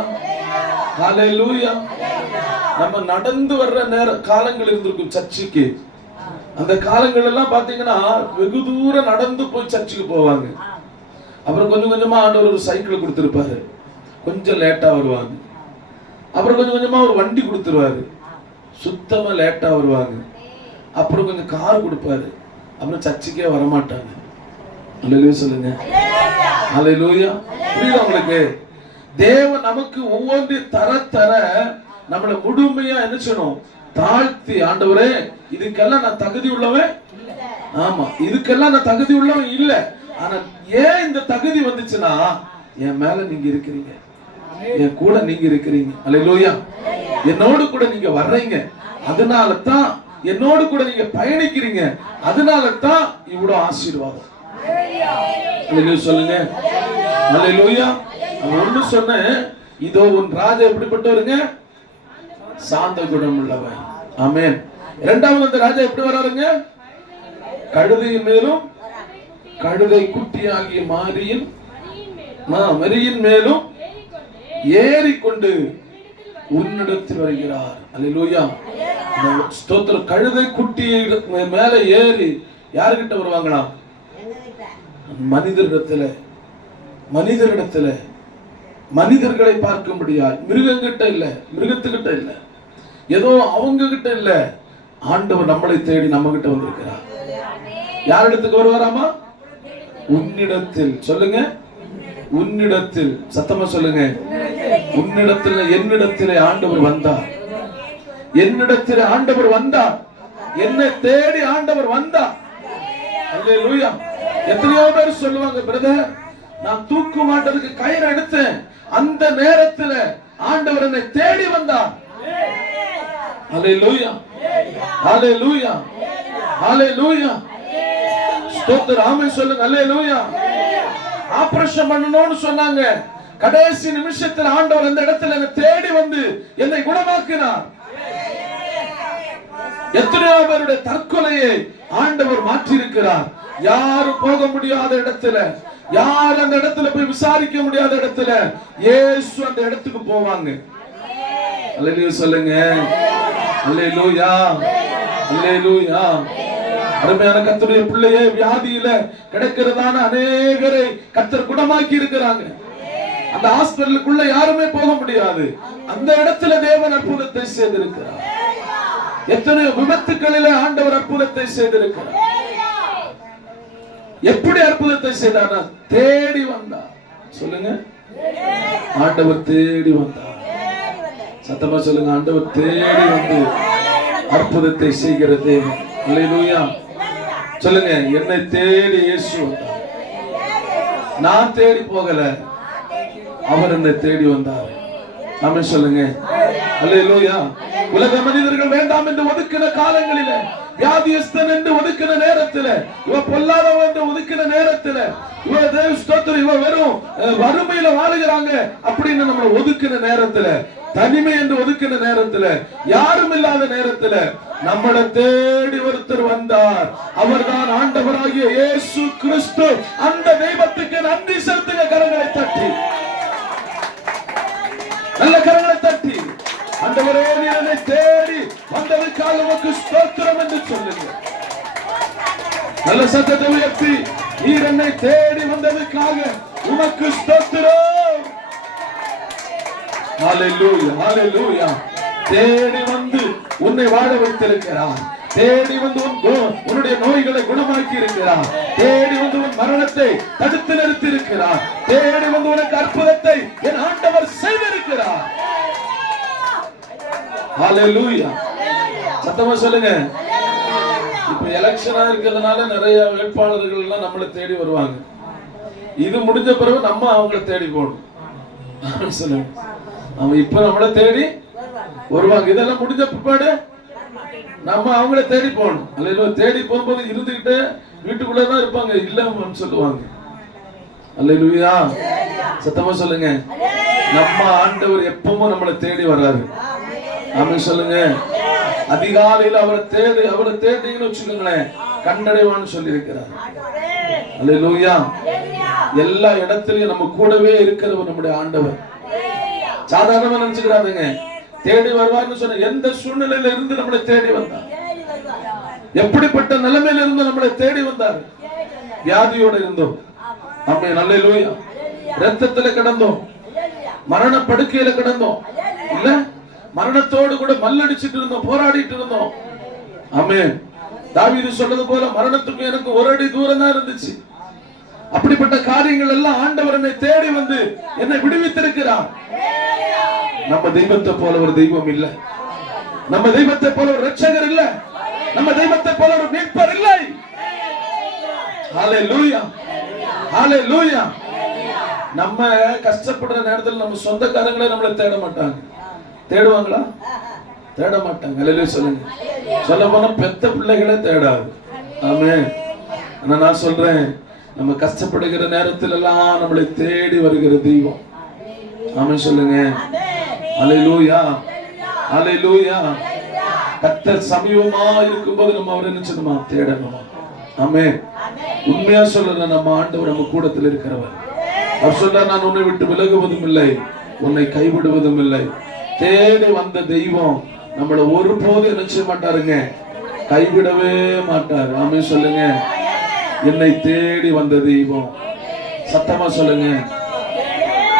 ஹalleluya. நம்ம நடந்து வர்ற காலங்கள் இருந்திருக்கும் சர்ச்சுக்கு. அந்த காலங்கள் எல்லாம் பாத்தீங்கன்னா வெகு தூரம் நடந்து போய் சர்ச்சுக்கு போவாங்க. அப்புறம் கொஞ்சம் கொஞ்சமா ஆண்டவர் ஒரு சைக்கிள் கொடுத்திருப்பாரு, கொஞ்சம் லேட்டா வருவாங்க. அப்புறம் கொஞ்சம் கொஞ்சமா ஒரு வண்டி கொடுத்துருவாரு, சுத்தமா லேட்டா வருவாங்க. அப்புறம் கொஞ்சம் கார் கொடுப்பாரு, அப்புறம் சர்ச்சுக்கே வரமாட்டாங்க. அல்லேலூயா சொல்லுங்க. அல்லேலூயா. புரியுதா உங்களுக்கு? தேவன் நமக்கு ஒவ்வொன்று தர தர நம்மளை முழுமையா என்ன செய்யணும்? தாழ்த்தி, ஆண்டவரே இதுக்கெல்லாம் நான் தகுதி உள்ளவன், ஆமா இதுக்கெல்லாம் நான் தகுதி உள்ளவன் இல்ல, ஆனா ஏன் இந்த தகுதி வந்துச்சுன்னா என் மேல நீங்க இருக்கிறீங்க, என் கூட நீங்க இருக்கிறீங்க. அல்லேலூயா. என்னோடு கூட நீங்க வர்றீங்க, அதனால தான் என்னோடு கூட நீங்க பயணிக்கிறீங்க, அதனால தான் இவ்வளவு ஆசீர்வாதம். அல்லேலூயா சொல்லுங்க. அல்லேலூயா. நான் ஒண்ணு சொன்னேன், இதோ உன் ராஜா எப்படிப்பட்டவருங்க? சாந்த குணம் உள்ளவன். ஆமென். இரண்டாவது அந்த ராஜா எப்படி வராருங்க? கழுதையின் மேலும் கழுதை குட்டியாகிய மரியின் மேலும் ஏறிக்கொண்டு உன்னிடத்தில் வருகிறார். அல்லேலூயா. ஸ்தோத்திரம். கழுதை குட்டி மேல ஏறி யாருகிட்ட வருவாங்களா? மனிதரிடத்துல மனிதர்களை பார்க்கும்படியா. மிருகங்கிட்ட இல்ல, மிருகத்துக்கிட்ட இல்ல, ஏதோ அவங்க கிட்ட இல்ல. ஆண்டவர் நம்மளை தேடி நம்ம கிட்ட வந்திருக்கிறார். யாரிடத்துக்கு வருவாராமா? உன்னிடத்தில். சொல்லுங்க, உன்னிடத்தில். சத்தமா சொல்லுங்க. உன்னிடத்தில், என்னிடத்திலே ஆண்டவர் வந்தார். என்னிடத்திலே ஆண்டவர் வந்தார். என்னை தேடி ஆண்டவர் வந்தார். அல்லேலூயா. எத்தனையோ பேர் சொல்லுவாங்க, பிரதர் நான் தூக்கு மாட்டதுக்கு கயிறு எடுத்தேன், அந்த நேரத்துல ஆண்டவர் என்னை தேடி வந்தார். அல்லேலூயா அல்லேலூயா அல்லேலூயா. ஸ்தோத்திரம். ஆமென் சொல்லுங்க. அல்லேலூயா. ஆபரேஷன் பண்ணணும்னு சொன்னாங்க, கடைசி நிமிஷத்தில் ஆண்டவர் அந்த இடத்துல என்னை தேடி வந்து என்னை குணமாக்கினார். எத்தனையோ பேருடைய தற்கொலையை ஆண்டவர் மாற்றி இருக்கிறார். யாரும் போக முடியாத இடத்துல, யார் அந்த இடத்துல போய் விசாரிக்க முடியாத இடத்துல இயேசு அந்த இடத்துக்கு போவாங்க. அல்லேலூயா சொல்லுங்க. அல்லேலூயா அல்லேலூயா. அருமையான கர்த்தருடைய பிள்ளையே, வியாதியில கிடக்கிறதான அநேகரை கர்த்தர் குணமாக்கி இருக்கிறாங்க. அந்த ஹாஸ்பிடலுக்குள்ள யாருமே போக முடியாது. அந்த இடத்துல தேவன் அற்புதத்தை செய்திருக்கிறார். எத்தனையோ விபத்துக்களிலே ஆண்டவர் அற்புதத்தை செய்திருக்கிறார். எப்படி அற்புதத்தை செய்தார்? தேடி வந்தார். சொல்லுங்க, ஆண்டவர் தேடி வந்தார். சத்தமா சொல்லுங்க. ஆண்டவர் தேடி வந்து அற்புதத்தை செய்கிற தேவன். அல்லேலூயா சொல்லுங்க. என்னை தேடி இயேசு வந்தார். நான் தேடி போகல, அவர் என்னை தேடி வந்தார். ஆமென் சொல்லுங்க. அல்லேலூயா. உலக மனிதர்கள் வேண்டாம் என்று ஒதுக்கின காலங்களில, வியாதியஸ்தன் என்று ஒதுக்கின நேரத்தில், இவ பொல்லாதவன் என்று ஒதுக்கின நேரத்தில், இவ தேவ ஸ்தோத்திரம், இவ வெறும் வறுமையில வாழுகிறாங்க அப்படின்னு நம்மளை ஒதுக்கின நேரத்தில், தனிமை என்று ஒதுக்கின நேரத்தில், யாரும் இல்லாத நேரத்தில் நம்மளை தேடி ஒருத்தர் வந்தார். அவர்தான் ஆண்டவராகிய இயேசு கிறிஸ்து. அந்த தெய்வத்துக்கு நன்றி செலுத்துங்க. கரங்களை தட்டி, நல்ல கரங்களை தட்டி, ஆண்டவரே நீர் என்னை தேடி வந்ததற்காக உமக்கு ஸ்தோத்திரம் என்று சொல்லுங்க. நல்ல சத்தத்தை உயர்த்தி, நீர் என்னை தேடி வந்ததற்காக உமக்கு ஸ்தோத்திரம். ஹalleluya ஹalleluya. தேடி வந்து உன்னை வாழ வைத்திருக்கிறார். தேடி வந்து உன்னுடைய நோய்களை குணமாக்கி இருக்கிறார். தேடி வந்து உன் மரணத்தை தடுத்து நிறுத்தி இருக்கிறார். தேடி வந்து உனக்கு அற்புதத்தை என் ஆண்டவர் செய்திருக்கிறார். ஹalleluya. சத்தமா சொல்லுங்க. இப்ப எலெக்ஷனா இருக்கிறதுனால நிறைய வேட்பாளர்கள் எல்லாம் நம்மளை தேடி வருவாங்க. இது முடிஞ்ச பிறகு நம்ம அவங்கள தேடி போகணும். சொல்லுங்க, அவன் இப்ப நம்மளை தேடி வருவாங்க. இதெல்லாம் முடிஞ்ச பிற்பாடு நம்ம அவங்கள தேடி போகணும். அல்ல தேடி போகும்போது இருந்துகிட்டு வீட்டுக்குள்ளதான் இருப்பாங்க, இல்லன்னு சொல்லுவாங்க. அல்லேலூயா, சத்தமா சொல்லுங்க. நம்ம ஆண்டவர் எப்பவும் நம்மளை தேடி வர்றாரு. ஆமென் சொல்லுங்க. அதிகாலையில் அவரை தேடிங்கன்னு வச்சுக்கோங்களேன், கண்டடைவான்னு சொல்லி இருக்கிறார். அல்லேலூயா. எல்லா இடத்திலையும் நம்ம கூடவே இருக்கிறவர் நம்முடைய ஆண்டவர். சாதாரணமா நினைச்சுக்கிறாருங்க. தேடி வருவார்னு சொன்ன எந்த சூழ்நிலையில இருந்து நம்மளை தேடி வந்தார், எப்படிப்பட்ட நிலைமையில இருந்து நம்மளை தேடி வந்தார். வியாதியோட இருந்தோம், ஆமென் அல்லேலூயா. ரத்தத்துல கிடந்தோம், மரண படுக்கையில கிடந்தோம், இல்ல மரணத்தோடு கூட மல்லடிச்சிட்டு இருந்தோம், போராடிட்டு இருந்தோம். ஆமென். தாவீது சொன்னது போல மரணத்துக்கு எனக்கு ஒரு அடி தூரம் தான் இருந்துச்சு. அப்படிப்பட்ட காரியங்கள் எல்லாம் ஆண்டவர் என்னை தேடி வந்து என்னை விடுவித்திருக்கிறார். நம்ம தெய்வத்தை போல ஒரு தெய்வம் இல்ல, நம்ம தெய்வத்தை போல ஒரு ரட்சகர் இல்ல, நம்ம தெய்வத்தை போல ஒரு மீட்பர் இல்லை. ஹalleluya, ஹalleluya. நம்ம கஷ்டப்படுற நேரத்தில் நம்ம சொந்தக்காரங்களே நம்மளை தேட மாட்டாங்க. தேடுவாங்களா? தேட மாட்டாங்க. ஹalleluya சொல்லுங்க. சொல்ல போனா பெத்த பிள்ளைகளே தேடாது. ஆமென். ஆனா நான் சொல்றேன், நம்ம கஷ்டப்படுகிற நேரத்தில் எல்லாம் நம்மளை தேடி வருகிற தெய்வம். ஆமென் சொல்லுங்க. ஹalleluya, ஹalleluya. கர்த்தர் சமீபமா இருக்கும்போது நம்ம அவரை நினைச்சணுமா, தேடணுமா? ஆமென். உண்மையா சொல்றேன், நம்ம ஆண்டவர் நம்ம கூடத்தில் இருக்கிறவர். அவர் சொல்றார், நான் உன்னை விட்டு விலகுவதும் இல்லை, உன்னை கைவிடுவதும் இல்லை. தேடி வந்த தெய்வம் நம்மள ஒருபோதும் நினைச்ச மாட்டாருங்க, கைவிடவே மாட்டார். ஆமென் சொல்லுங்க. என்னை தேடி வந்த தெய்வம். சத்தமா சொல்லுங்க.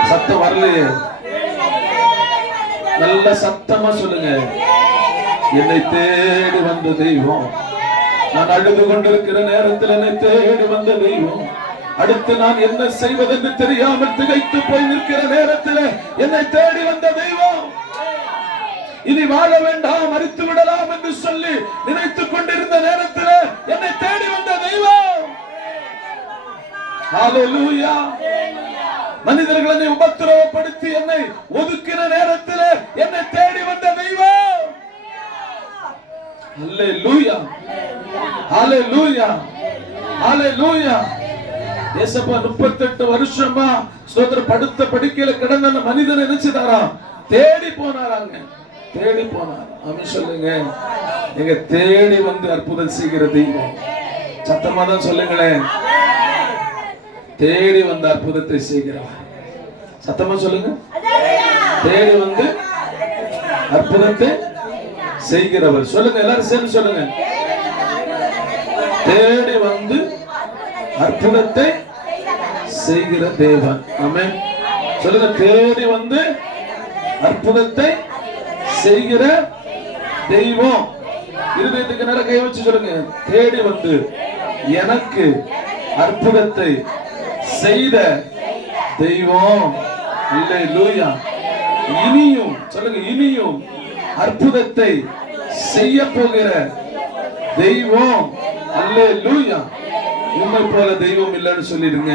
சத்தம் வரலையே, நல்ல சத்தமா சொல்லுங்க. என்னை தேடி வந்த தெய்வம். நான் அழுது கொண்டிருக்கிற நேரத்தில் என்னை தேடி வந்த தெய்வம். அடுத்து நான் என்ன செய்வதென்று தெரியாமல் திகைத்து போய் நிற்கிற நேரத்தில் என்னை தேடி வந்த தெய்வம். இனி வாழ வேண்டாம், மரித்து விடலாம் என்று சொல்லி நினைத்துக் கொண்டிருந்த நேரத்தில் என்னை தேடி வந்த தெய்வம். ஹalleluya. மனிதர்கள் என்னை உபத்திரவப்படுத்தி என்னை ஒதுக்கிற நேரத்தில் என்னை தேடி வந்த தெய்வம். ஹalleluya, ஹalleluya, ஹalleluya. ஏசப்பா 38 வருஷமா ஸ்தோத்திரம் படுத்த படுக்கையில கிடந்த அந்த மனிதனை நினைச்சுதாரா, தேடி போனாராங்க, தேடி போனார். ஆமென் சொல்லுங்க. எங்க தேடி வந்து அற்புதம் செய்கிற தெய்வம். சத்தமா தான் சொல்லுங்களேன். தேடி வந்து அற்புதத்தை செய்கிறவர். சத்தமா சொல்லுங்க. தேடி வந்து அற்புதத்தை செய்கிறவர். சொல்லுங்க, எல்லாரும் சேர்ந்து சொல்லுங்க. தேடி வந்து அற்புதத்தை செய்கிற தேவன். ஆமென் சொல்லுங்க. தேடி வந்து அற்புதத்தை செய்கிற தெய்வம். இருதயத்துக்கு நேர கை வச்சு சொல்லுங்க. தேடி வந்து எனக்கு அற்புதத்தை செய்த தெய்வம். அல்லேலூயா. இனியும் சொல்லுங்க, இனியும் அற்புதத்தை செய்ய போகிற தெய்வம். அல்லேலூயா. உம்மை போல தெய்வம் இல்லைன்னு சொல்லிடுங்க.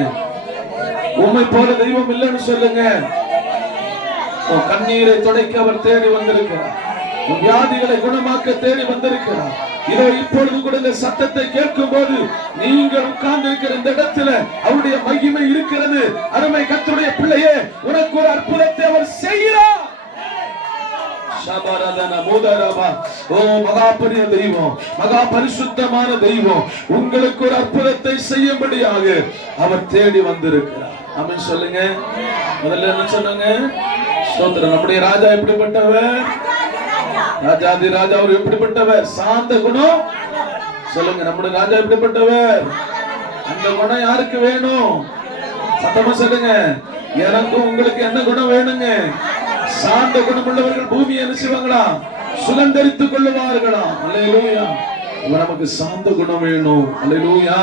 உம்மை போல தெய்வம் இல்லைன்னு சொல்லுங்க. உன் கண்ணீரை துடைக்க அவர் தேடி வந்திருக்கிறார். உன் வியாதிகளை குணமாக்க தேடி வந்திருக்கிறார். இதோ இப்பொழுது கூட இந்த சத்தத்தை கேட்கும் போது நீங்கள் உட்கார்ந்து இருக்கிற இந்த இடத்துல அவருடைய மகிமை இருக்கிறது. அருமை கர்த்தருடைய பிள்ளையே, உனக்கு ஒரு அற்புதத்தை அவர் செய்கிறார். ஓ மகாபரிய தெய்வம், மகா பரிசுத்தமான தெய்வம், உங்களுக்கு ஒரு அற்புதத்தை செய்யும்படியாக அவர் தேடி வந்திருக்கிறார். ஆமென் சொல்லுங்க. முதல்ல என்ன சொன்னாங்க? ஸ்தோத்திரம். நம்முடைய ராஜா எப்படிப்பட்டவர்? ராஜாதி ராஜா. அவர் எப்படிப்பட்டவர்? சாந்த குணம். சொல்லுங்க, நம்முடைய ராஜா எப்படிப்பட்டவர்? அந்த குணம் யாருக்கு வேணும்? சத்தமா சொல்லுங்க. எனக்கும் உங்களுக்கு என்ன குணம் வேணுங்க? சாந்த குணம் உள்ளவர்கள் பூமியை என்ன செய்வாங்களா? சுதந்தரித்துக் கொள்ளுவார்களா? அல்லேலூயா. நமக்கு சாந்த குணம் வேணும். அல்லேலூயா.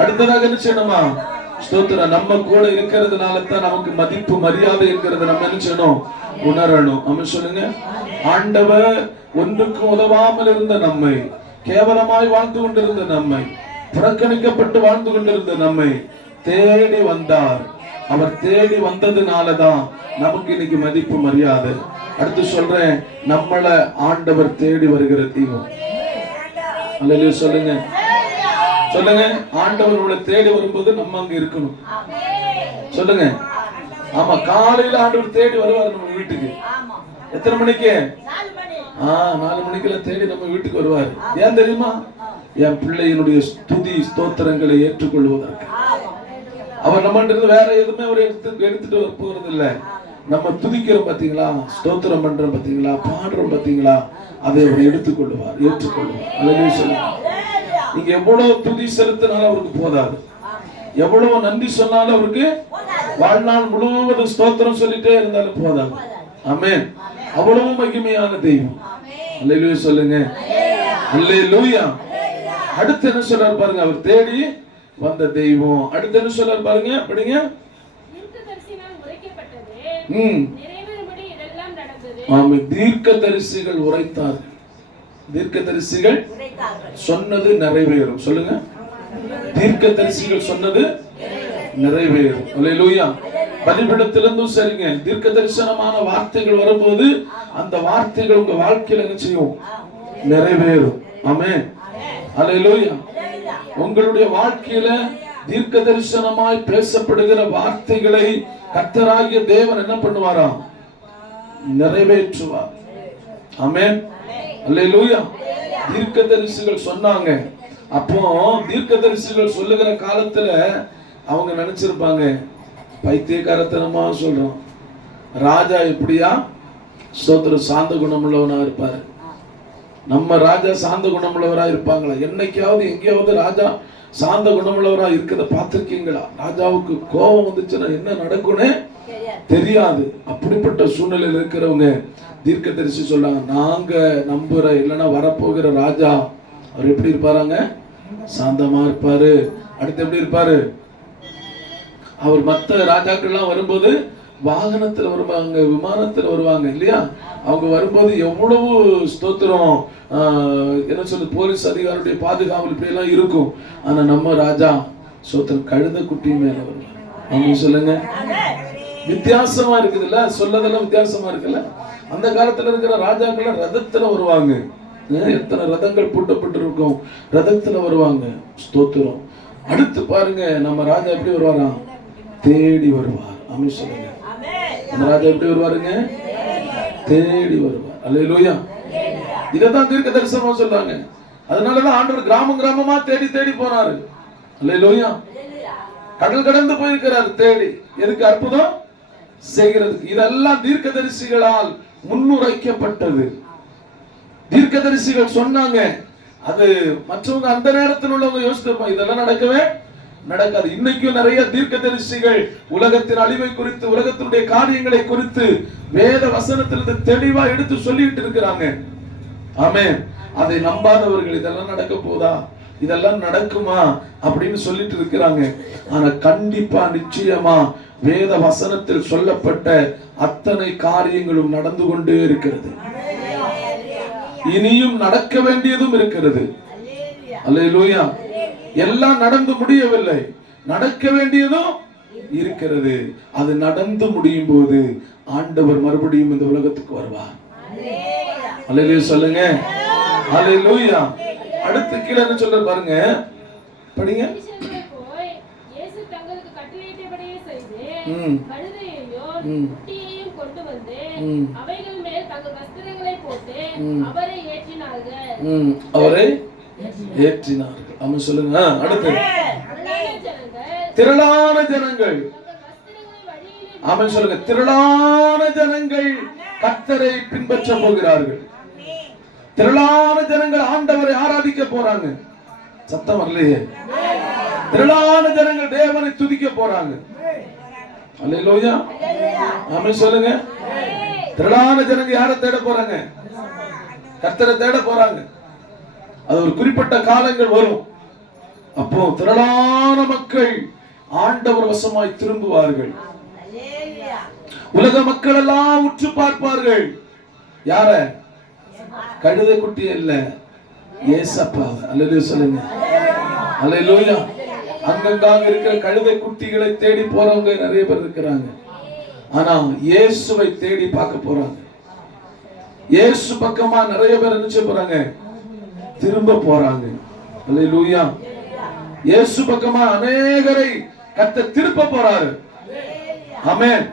அடுத்ததாக என்ன செய்யணுமா? ஸ்தோத்திரம். நம்ம கூட இருக்கிறதுனால தான் நமக்கு மதிப்பு மரியாதை இருக்கிறது. நம்ம என்ன செய்யணும்? உணரணும். ஆமென் சொல்லுங்க. ஆண்டவர் ஒன்றுக்கு உதவாமல் இருந்த நம்மை கேவலமாய் வாழ்ந்து கொண்டிருந்த நம்மை, புறக்கணிக்கப்பட்டு வாழ்ந்து கொண்டிருந்த நம்மை தேடி வந்தார். அவர் தேடி வந்ததுனாலதான் நமக்கு இன்னைக்கு மதிப்பு, மரியாதை. அடுத்து சொல்றேன், நம்மள ஆண்டவர் தேடி வருகிற தெய்வம். அல்லேலூயா சொல்லுங்க, சொல்லுங்க. ஆண்டவர் உங்களை தேடி வரும்போது நம்ம அங்க இருக்கணும். சொல்லுங்க. ஆமா, காலையில ஆண்டவர் தேடி வருவார் நம்ம வீட்டுக்கு. எத்தனை மணிக்கு? 4 மணிக்கெல்லாம் தேடி நம்ம வீட்டுக்கு வருவார். ஏன் தெரியுமா? என் பிள்ளையினுடைய ஸ்துதி ஸ்தோத்திரங்களை ஏற்றுக்கொள்வதற்கு. அவர் நம்ம வேற எதுவுமே அவர் எடுத்துட்டு போறது இல்லை. நம்ம துதிக்கிறோம் பாத்தீங்களா, ஸ்தோத்திரம் பண்றோம் பாத்தீங்களா, பாடுறோம் பாத்தீங்களா, அதை அவர் எடுத்துக்கொள்வார், ஏற்றுக்கொள்வார். அல்லேலூயா சொல்லுங்க. நீங்க எவ்வளவு துதி செலுத்தினாலும் அவருக்கு போதாது, எவ்வளவு நன்றி சொன்னாலும் அவருக்கு வாழ்நாள் முழுவதும் ஸ்தோத்திரம் சொல்லிட்டே இருந்தாலும் போதாது. ஆமென். அவ்வளவு மகிமையான தெய்வம். அல்லேலூயா சொல்லுங்க. அல்லேலூயா. அடுத்து என்ன சொல்றாரு பாருங்க, அவர் தேடி வந்த தெய்வம். அடுத்து என்ன சொல்றாரு பாருங்க, படிங்க. தீர்க்கதரிசிகள் உரைத்தார்கள். தீர்க்கதரிசிகள் சொன்னது நிறைவேறும். சொல்லுங்க. தீர்க்கதரிசிகள் சொன்னது நிறைவேறும். அல்லேலூயா. பலிபீடத்திலிருந்தும் சரிங்க, தீர்க்க தரிசனமான வார்த்தைகள் வரும்போது அந்த வார்த்தைகள் உங்க வாழ்க்கையில என்ன செய்யும்? நிறைவேறும். ஆமென். அல்லேலூயா. உங்களுடைய வாழ்க்கையில தீர்க்க தரிசனமாய் பேசப்படுகிற வார்த்தைகளை கர்த்தராகிய தேவன் என்ன பண்ணுவாராம்? நிறைவேற்றுவார். ஆமென். அல்லேலூயா. தீர்க்கதரிசிகள் சொன்னாங்க. அப்போ தீர்க்கதரிசிகள் சொல்லுகிற காலத்துல அவங்க நினைச்சிருப்பாங்க, பைத்தியக்காரத்தனமா சொல்றோம், ராஜா எப்படியா ஸ்தோத்திரம் சாந்த குணமுள்ளவனா இருப்பாரு. நம்ம ராஜா சாந்த குணமுள்ளவரா இருப்பாங்களா? என்னைக்காவது எங்கேயாவது ராஜா சாந்த குணமுள்ளவரா இருக்கிறத பார்த்திருக்கீங்களா? ராஜாவுக்கு கோபம் வந்துச்சுன்னா என்ன நடக்கும்னு தெரியாது. அப்படிப்பட்ட சூழ்நிலையில் இருக்கிறவங்க தீர்க்கதரிசி சொல்றாங்க, நாங்க நம்புற இல்லைன்னா வரப்போகிற ராஜா அவர் எப்படி இருப்பாராங்க? சாந்தமா இருப்பாரு. அடுத்து எப்படி இருப்பாரு? அவர் மற்ற ராஜாக்கள்லாம் வரும்போது வாகனத்துல வருவாங்க, விமானத்துல வருவாங்க இல்லையா? அவங்க வரும்போது எவ்வளவு ஸ்தோத்திரம், என்ன சொல்றது, போலீஸ் அதிகாரியுடைய பாதுகாவல் இப்படி எல்லாம் இருக்கும். ஆனா நம்ம ராஜா ஸ்தோத்திரம் கழுத குட்டி மேல வருவாங்க. அவங்க சொல்லுங்க, வித்தியாசமா இருக்குதுல்ல, சொல்லதெல்லாம் வித்தியாசமா இருக்குல்ல. அந்த காலத்துல இருக்கிற ராஜாக்கள் ரதத்துல வருவாங்க. எத்தனை ரதங்கள் பூட்டப்பட்டு இருக்கும், ரதத்துல வருவாங்க. ஸ்தோத்திரம். அடுத்து பாருங்க, நம்ம ராஜா எப்படி வருவாராம்? தேடி வருவார். ஆமென் சொல்லுங்க. நம்ம ராஜா எப்படி வருவாருங்க? தேடி வருவார். அல்லேலூயா. இததான் தீர்க்க தரிசனமா சொல்றாங்க. அதனாலதான் ஆண்டவர் கிராமம் கிராமமா தேடி தேடி போனாரு. அல்லேலூயா. கடல் கடந்து போயிருக்கிறார் தேடி. எதுக்கு? அற்புதம் செய்கிறதுக்கு. இதெல்லாம் தீர்க்கதரிசிகளால் முன்னுரைக்கப்பட்டது. தீர்க்கதரிசிகள் சொன்னாங்க. அது மற்றவங்க அந்த நேரத்தில் உள்ளவங்க யோசிச்சிருப்பாங்க, இதெல்லாம் நடக்கவே நடக்காது. இன்னைக்கும் நிறைய தீர்க்கதரிசிகள் உலகத்தின் அழிவை குறித்து, உலகத்தினுடைய காரியங்களை குறித்து வேத வசனத்திலிருந்து தெளிவா எடுத்து சொல்லிட்டு இருக்கிறாங்க. ஆமென். அதை நம்பாதவர்கள் இதெல்லாம் நடக்க போதா, இதெல்லாம் நடக்குமா அப்படின்னு சொல்லிட்டு இருக்கிறாங்க. ஆனா கண்டிப்பா நிச்சயமா வேத வசனத்தில் சொல்லப்பட்ட அத்தனை காரியங்களும் நடந்து கொண்டே இருக்கிறது. இனியும் நடக்க வேண்டியதும் இருக்கிறது. அல்லேலூயா. எல்லாம் நடந்து முடியவில்லை, நடக்க வேண்டியதும் இருக்கிறது. அது நடந்து முடியும் போது ஆண்டவர் மறுபடியும் இந்த உலகத்துக்கு வருவார். அல்லேலூயா சொல்லுங்க. அல்லேலூயா. அடுத்து கீழே என்ன சொல்ற பாருங்க, படிங்க. அவரை ஏற்றினார்கள். ஆமென் சொல்லுங்க. அடுத்து திரளான ஜனங்கள். ஆமென் சொல்லுங்க. திரளான ஜனங்கள் கர்த்தரை பின்பற்ற போகிறார்கள். திரளான ஜனங்கள் ஆண்டவரை ஆராதிக்க போறாங்க. சத்தம் வரலையே. திரளான ஜனங்கள் தேவனை துதிக்க போறாங்க. அல்லேலூயா. ஆமென் சொல்லுங்க. திரளான ஜனங்க யாரை தேட போறாங்க? கர்த்தரை தேட போறாங்க. அது ஒரு குறிப்பிட்ட காலங்கள் வரும். அப்போ திரளான மக்கள் ஆண்டவர் வசமாய் திரும்புவார்கள். உலக மக்கள் எல்லாம் உற்று பார்ப்பார்கள். யார? கழுதை குட்டி இல்ல, ஏசப்பா. அல்லேலூயா சொல்லுங்க. அல்லேலூயா. அங்கங்காக இருக்கிற கழுதை குட்டிகளை தேடி போறவங்க நிறைய பேர் இருக்கிறாங்க. ஆனா இயேசுவை தேடி பார்க்க போறாங்க. இயேசு பக்கமா நிறைய பேர் நினைச்சு போறாங்க, திரும்ப போறாங்க. அல்லேலூயா. இயேசு பக்கமா அநேகரை கர்த்தர் திருப்ப போறாரு. ஆமென்.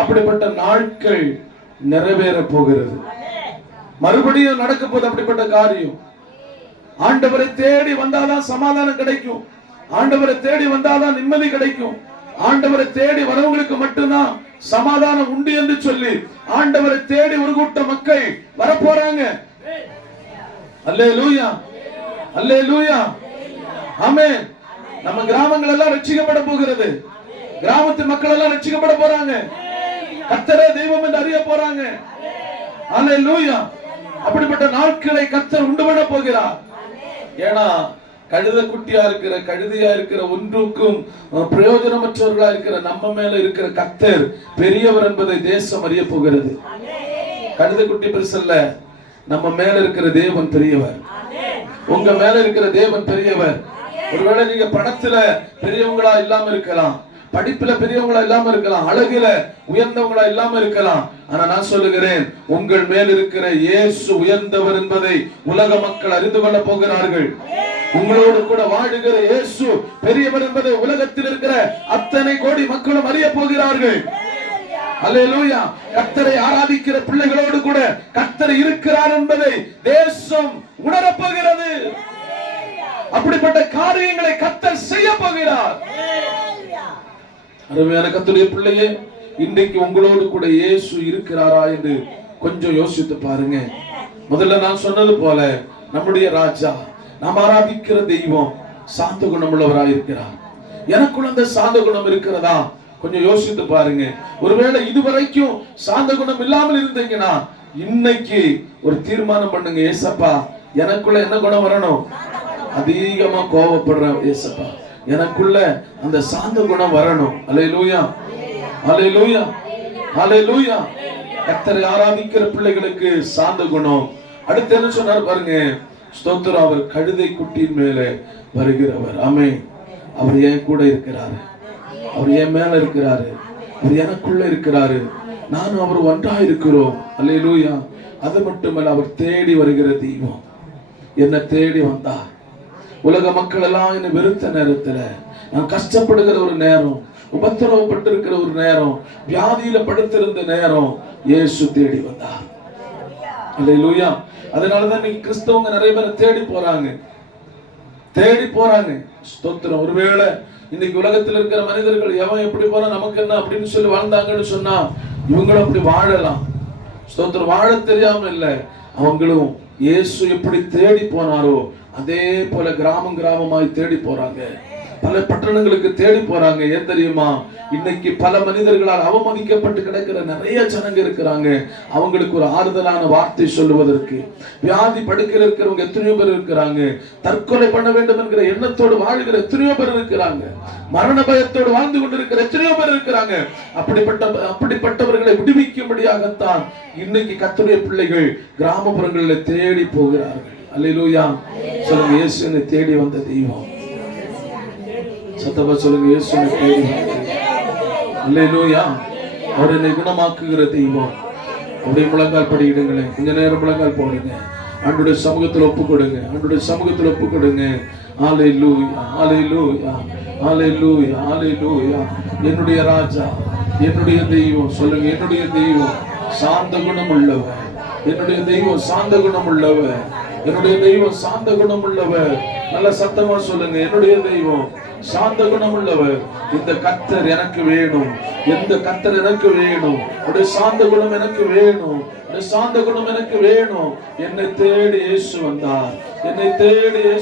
அப்படிப்பட்ட நாட்கள் நிறைவேற போகிறது. மறுபடியும் நடக்க போது அப்படிப்பட்ட காரியம். ஆண்டவரை தேடி வந்தாதான் சமாதானம் கிடைக்கும். ஆண்டவரை தேடி வந்தாதான் நிம்மதி கிடைக்கும். ஆண்டவரை தேடி வரவங்களுக்கு மட்டும்தான் சமாதானம் உண்டு என்று சொல்லி ஆண்டவரை தேடி ஒரு கூட்ட மக்கள் வரப்போறாங்க. அல்லேலூயா. அல்லேலூயா. ஆமென். நம்ம கிராமங்கள் எல்லாம் ரட்சிக்கப்பட போகிறது. கிராமத்து மக்கள் எல்லாம் ரட்சிக்கப்பட போறாங்க. கர்த்தரே தெய்வம் என்று அறிய போறாங்க. அல்லேலூயா. அப்படிப்பட்ட நாட்களை கர்த்தர் உண்டு பண்ண போகிறார். ஏன்னா கழுத குட்டியா இருக்கிற கழுதையா இருக்கிற ஒன்றுக்கும் பிரயோஜனமற்றவர்களா இருக்கிற நம்ம மேல இருக்கிற கர்த்தர் பெரியவர் என்பதை தேசம் அறிய போகிறது. கழுத குட்டி பெருசல்ல, நம்ம மேல இருக்கிற தேவன் பெரியவர். உங்க மேல இருக்கிற தேவன் பெரியவர். ஒருவேளை நீங்க பணத்துல பெரியவங்களா இல்லாம இருக்கலாம், படிப்புல பெரியவங்களா இல்லாம இருக்கலாம், அழகுல உயர்ந்தவங்களா இல்லாம இருக்கலாம். ஆனா நான் சொல்லுகிறேன், உங்கள் மேல் இருக்கிற இயேசு உயர்ந்தவர் என்பதை உலக மக்கள் அறிந்து கொள்ள போகிறார்கள். உங்களோடு கூட வாழுகிற இயேசு பெரியவர் என்பதை உலகத்தில் இருக்கிற அத்தனை கோடி மக்களும் அறிய போகிறார்கள். அல்லேலூயா. கர்த்தரை ஆராதிக்கிற பிள்ளைகளோடு கூட கர்த்தர் இருக்கிறார் என்பதை தேசம் உணரப் போகிறது. அப்படிப்பட்ட காரியங்களை கர்த்தர் செய்ய போகிறார். அருமையான கர்த்தருடைய பிள்ளையே, இன்றைக்கு உங்களோடு கூட இயேசு இருக்கிறாரா என்று கொஞ்சம் யோசித்து பாருங்க. முதல்ல நான் சொன்னது போல நம்முடைய ராஜா, நாம் ஆராதிக்கிற தெய்வம் சாந்த குணம் உள்ளவராய் இருக்கிறார். எனக்குள்ள அந்த சாந்த குணம் இருக்கிறதா கொஞ்சம் யோசித்து பாருங்க. ஒருவேளை இதுவரைக்கும் சாந்த குணம் இல்லாமல் இருந்தீங்கன்னா இன்னைக்கு ஒரு தீர்மானம் பண்ணுங்க. ஏசப்பா, எனக்குள்ள என்ன குணம் வரணும்? அதிகமா கோபப்படுற ஏசப்பா, எனக்குள்ள அந்த சாந்த குணம் வரணும். அல்லேலூயா. அல்லேலூயா. அல்லேலூயா. கர்த்தரை ஆராதிக்கிற பிள்ளைகளுக்கு சாந்த குணம். அடுத்து என்ன சொன்னார் பாருங்க. ஸ்தோத்திரம். அவர் கழுதை குட்டியின் மேலே வருகிறவர். ஆமென். அவர் என் கூட இருக்கிறாரு. அவர் என் மேல இருக்கிறாரு. அவர் எனக்குள்ள இருக்கிறாரு. நானும் அவர் ஒன்றா இருக்கிறோம். அல்லேலூயா. அது மட்டுமல்ல, அவர் தேடி வருகிற தெய்வம். என்னை தேடி வந்தார். உலக மக்கள் எல்லாம் என்னை வெறுத்த நேரத்துல, நான் கஷ்டப்படுகிற ஒரு நேரம், உபத்திரவப்பட்டு இருக்கிற ஒரு நேரம், வியாதியில படுத்திருந்த நேரம், இயேசு தேடி வந்தார். அல்லேலூயா. அதனாலதான் நீங்க கிறிஸ்தவங்க நிறைய பேர் தேடி போறாங்க, தேடி போறாங்க. ஸ்தோத்திரம். ஒருவேளை இன்னைக்கு உலகத்தில் இருக்கிற மனிதர்கள் எவன் எப்படி போனா நமக்கு என்ன அப்படின்னு சொல்லி வாழ்ந்தாங்கன்னு சொன்னா இவங்களும் அப்படி வாழலாம். ஸ்தோத்திரம். வாழ தெரியாம இல்ல, அவங்களும் இயேசு எப்படி தேடி போனாரோ அதே போல கிராமம் கிராமமாய் தேடி போறாங்க. பல பட்டணங்களுக்கு தேடி போறாங்க. ஏன் தெரியுமா? இன்னைக்கு பல மனிதர்களால் அவமதிக்கப்பட்டு கிடக்கிற நிறைய ஜனங்க இருக்கிறாங்க. அவங்களுக்கு ஒரு ஆறுதலான வார்த்தை சொல்லுவதற்கு. வியாதி படுக்கையில் இருக்கிறவங்க எத்தனையோ பேர் இருக்கிறாங்க. தற்கொலை பண்ண வேண்டும் என்கிற எண்ணத்தோடு வாழ்கிற எத்தனையோ பேர் இருக்கிறாங்க. மரண பயத்தோடு வாழ்ந்து கொண்டிருக்கிற எத்தனையோ பேர் இருக்கிறாங்க. அப்படிப்பட்டவர்களை விடுவிக்கும்படியாகத்தான் இன்னைக்கு கர்த்தருடைய பிள்ளைகள் கிராமப்புறங்களில் தேடி போகிறார்கள். அல்லேலூயா. சொல்லுங்க, இயேசு என்னை தேடி வந்த தெய்வம். சத்தமா சொல்லுங்க, இயேசு என்னை தேடி வந்த தெய்வம். அல்லேலூயா. அவர் என்னை குணமாக்குகிற தெய்வம். அப்படியே முழங்கால் படிக்கிடுங்களேன். கொஞ்ச நேரம் முழங்கால் போடுங்க. ஆண்டவருடைய சமூகத்தில் ஒப்பு கொடுங்க. ஆண்டவருடைய சமூகத்தில் ஒப்பு கொடுங்க. அல்லேலூயா. அல்லேலூயா. அல்லேலூயா. அல்லேலூயா. என்னுடைய ராஜா, என்னுடைய தெய்வம். சொல்லுங்க, என்னுடைய தெய்வம் சாந்த குணம் உள்ளவர். என்னுடைய தெய்வம் சாந்த குணம் உள்ளவர். என்னுடைய தெய்வம் சாந்த குணம் உள்ளவர். நல்ல சத்தமா சொல்லுங்க, என்னுடைய தெய்வம் சாந்த குணம் உள்ளவர். இந்த கர்த்தர் எனக்கு வேணும். எந்த கர்த்தர் எனக்கு வேணும்? உடைய சாந்த குணம் எனக்கு வேணும். சாந்த குணம் எனக்கு வேணும். என்னை தேடி இயேசு வந்தார். என்னை தேடி இயேசு